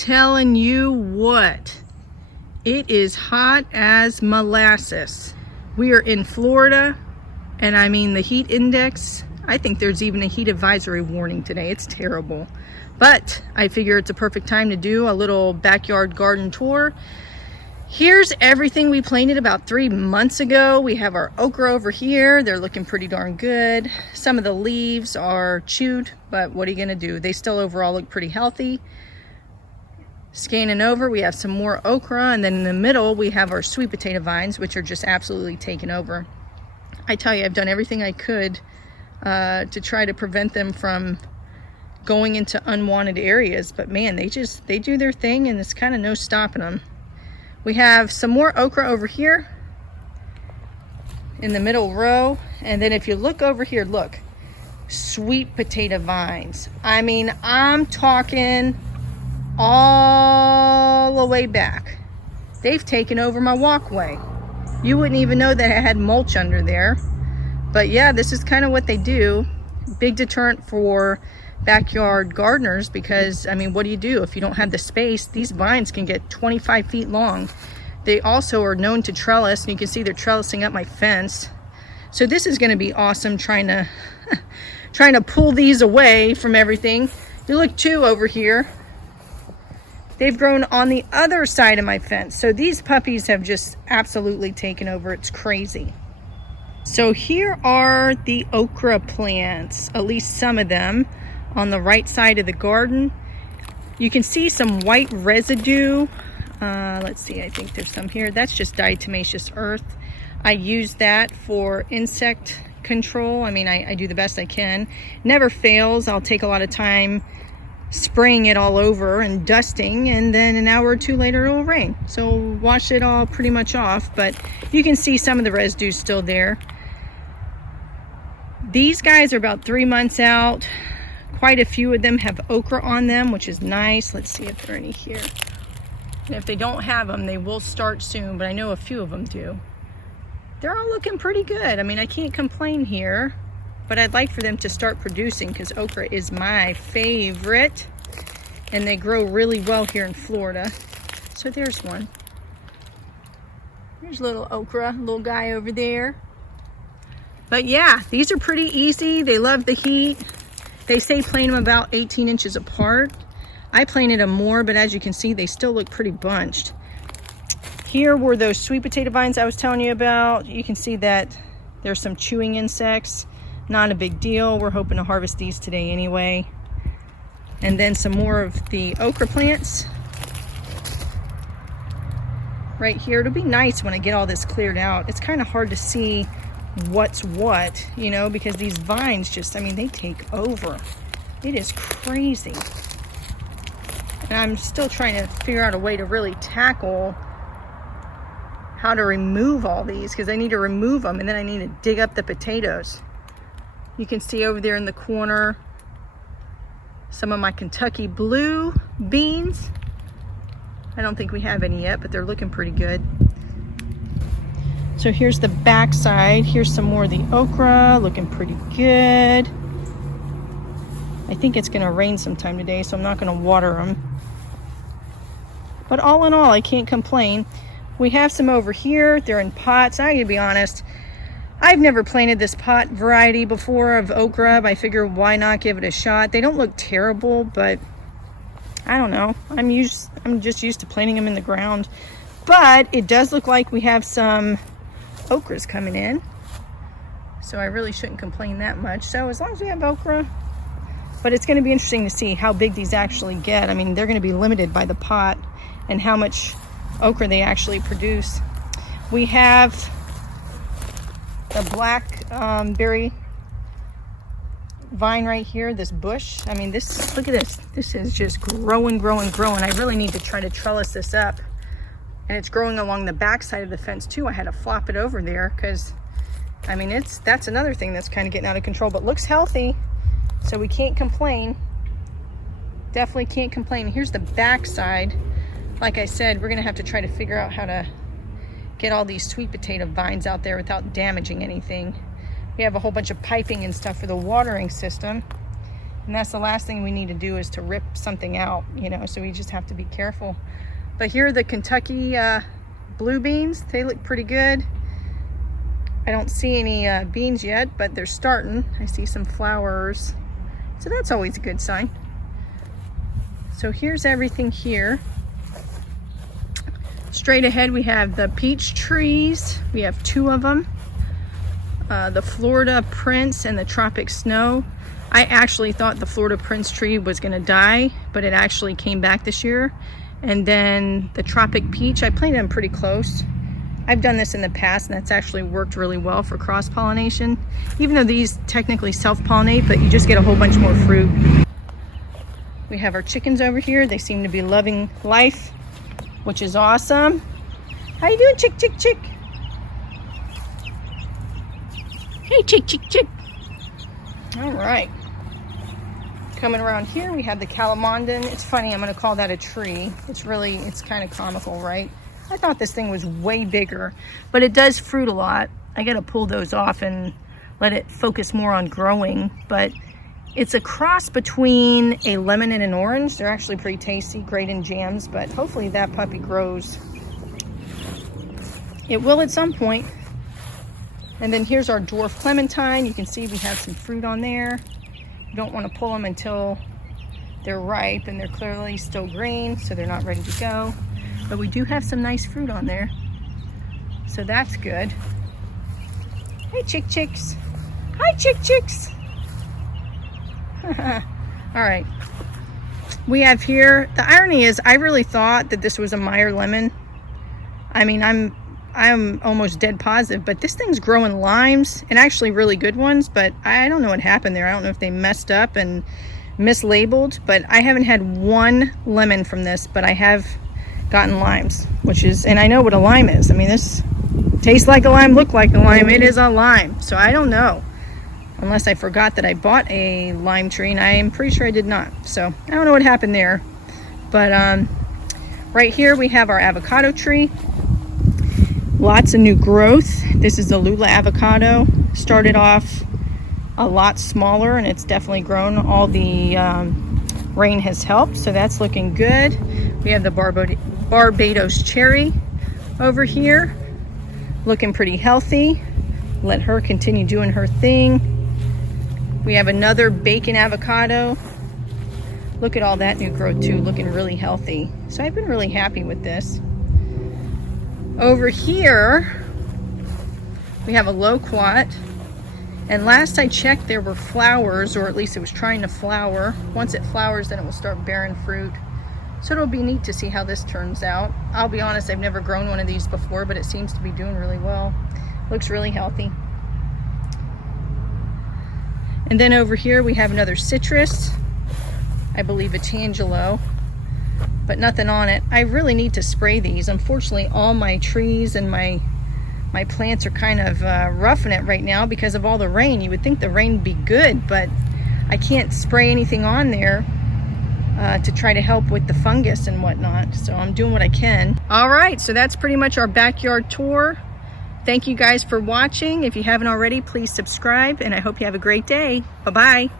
telling you what, it is hot as molasses. We are in Florida, and I mean the heat index, I think there's even a heat advisory warning today. It's terrible. But I figure it's a perfect time to do a little backyard garden tour. Here's everything we planted about 3 months ago. We have our okra over here. They're looking pretty darn good. Some of the leaves are chewed, but what are you gonna do? They still overall look pretty healthy. Scanning over, we have some more okra, and then in the middle we have our sweet potato vines, which are just absolutely taken over. I tell you, I've done everything I could to try to prevent them from going into unwanted areas, but man, they do their thing, and it's kind of no stopping them. We have some more okra over here in the middle row, and then if you look over here, look, sweet potato vines. I mean, I'm talking all the way back. They've taken over my walkway. You wouldn't even know that I had mulch under there. But yeah, this is kind of what they do. Big deterrent for backyard gardeners, because I mean, what do you do if you don't have the space? These vines can get 25 feet long. They also are known to trellis, and you can see they're trellising up my fence. So this is going to be awesome, trying to pull these away from everything. You look too over here, they've grown on the other side of my fence. So these puppies have just absolutely taken over. It's crazy. So here are the okra plants, at least some of them, on the right side of the garden. You can see some white residue. Let's see, I think there's some here. That's just diatomaceous earth. I use that for insect control. I mean, I do the best I can. Never fails. I'll take a lot of time spraying it all over and dusting, and then an hour or two later it will rain. So wash it all pretty much off, but you can see some of the residue still there. These guys are about 3 months out. Quite a few of them have okra on them, which is nice. Let's see if there are any here. And if they don't have them, they will start soon, but I know a few of them do. They're all looking pretty good. I mean, I can't complain here, but I'd like for them to start producing, because okra is my favorite, and they grow really well here in Florida. So there's one. There's little okra, little guy over there. But yeah, these are pretty easy. They love the heat. They say plant them about 18 inches apart. I planted them more, but as you can see, they still look pretty bunched. Here were those sweet potato vines I was telling you about. You can see that there's some chewing insects. Not a big deal. We're hoping to harvest these today anyway. And then some more of the okra plants. Right here. It'll be nice when I get all this cleared out. It's kind of hard to see what's what, you know, because these vines just, I mean, they take over. It is crazy. And I'm still trying to figure out a way to really tackle how to remove all these, because I need to remove them, and then I need to dig up the potatoes. You can see over there in the corner some of my Kentucky blue beans. I don't think we have any yet, but they're looking pretty good. So here's the back side. Here's some more of the okra, looking pretty good. I think it's gonna rain sometime today, so I'm not gonna water them. But all in all, I can't complain. We have some over here. They're in pots. I gotta be honest, I've never planted this pot variety before of okra, but I figure why not give it a shot. They don't look terrible, but I don't know. I'm just used to planting them in the ground. But it does look like we have some okras coming in, so I really shouldn't complain that much. So as long as we have okra, but it's going to be interesting to see how big these actually get. I mean, they're going to be limited by the pot and how much okra they actually produce. We have the blackberry vine right here, this bush. I mean, this, look at this. This is just growing, growing, growing. I really need to try to trellis this up. And it's growing along the back side of the fence too. I had to flop it over there because, I mean, that's another thing that's kind of getting out of control, but looks healthy. So we can't complain. Definitely can't complain. Here's the back side. Like I said, we're gonna have to try to figure out how to get all these sweet potato vines out there without damaging anything. We have a whole bunch of piping and stuff for the watering system. And that's the last thing we need to do, is to rip something out, you know, so we just have to be careful. But here are the Kentucky blue beans. They look pretty good. I don't see any beans yet, but they're starting. I see some flowers, so that's always a good sign. So here's everything here. Straight ahead we have the peach trees. We have 2 of them. The Florida Prince and the Tropic Snow. I actually thought the Florida Prince tree was gonna die, but it actually came back this year. And then the Tropic Peach, I planted them pretty close. I've done this in the past, and that's actually worked really well for cross-pollination. Even though these technically self-pollinate, but you just get a whole bunch more fruit. We have our chickens over here. They seem to be loving life, which is awesome. How you doing, chick, chick, chick? Hey, chick, chick, chick. All right. Coming around here, we have the calamondin. It's funny, I'm gonna call that a tree. It's kind of comical, right? I thought this thing was way bigger, but it does fruit a lot. I gotta pull those off and let it focus more on growing, but it's a cross between a lemon and an orange. They're actually pretty tasty, great in jams, but hopefully that puppy grows. It will at some point. And then here's our dwarf clementine. You can see we have some fruit on there. You don't want to pull them until they're ripe, and they're clearly still green, so they're not ready to go. But we do have some nice fruit on there, so that's good. Hey, chick chicks. Hi, chick chicks. All right. We have here, the irony is I really thought that this was a Meyer lemon. I mean, I'm almost dead positive, but this thing's growing limes, and actually really good ones, but I don't know what happened there. I don't know if they messed up and mislabeled, but I haven't had one lemon from this, but I have gotten limes, which is, and I know what a lime is. I mean, this tastes like a lime, look like a lime. It is a lime, so I don't know. Unless I forgot that I bought a lime tree, and I am pretty sure I did not. So I don't know what happened there. But right here we have our avocado tree. Lots of new growth. This is the Lula avocado. Started off a lot smaller, and it's definitely grown. All the rain has helped, so that's looking good. We have the Barbados cherry over here, looking pretty healthy. Let her continue doing her thing. We have another bacon avocado. Look at all that new growth too, looking really healthy. So I've been really happy with this. Over here, we have a loquat. And last I checked, there were flowers, or at least it was trying to flower. Once it flowers, then it will start bearing fruit. So it'll be neat to see how this turns out. I'll be honest, I've never grown one of these before, but it seems to be doing really well. Looks really healthy. And then over here we have another citrus. I believe a Tangelo, but nothing on it. I really need to spray these. Unfortunately, all my trees and my plants are kind of roughing it right now because of all the rain. You would think the rain would be good, but I can't spray anything on there to try to help with the fungus and whatnot. So I'm doing what I can. All right, so that's pretty much our backyard tour. Thank you guys for watching. If you haven't already, please subscribe, and I hope you have a great day. Bye-bye.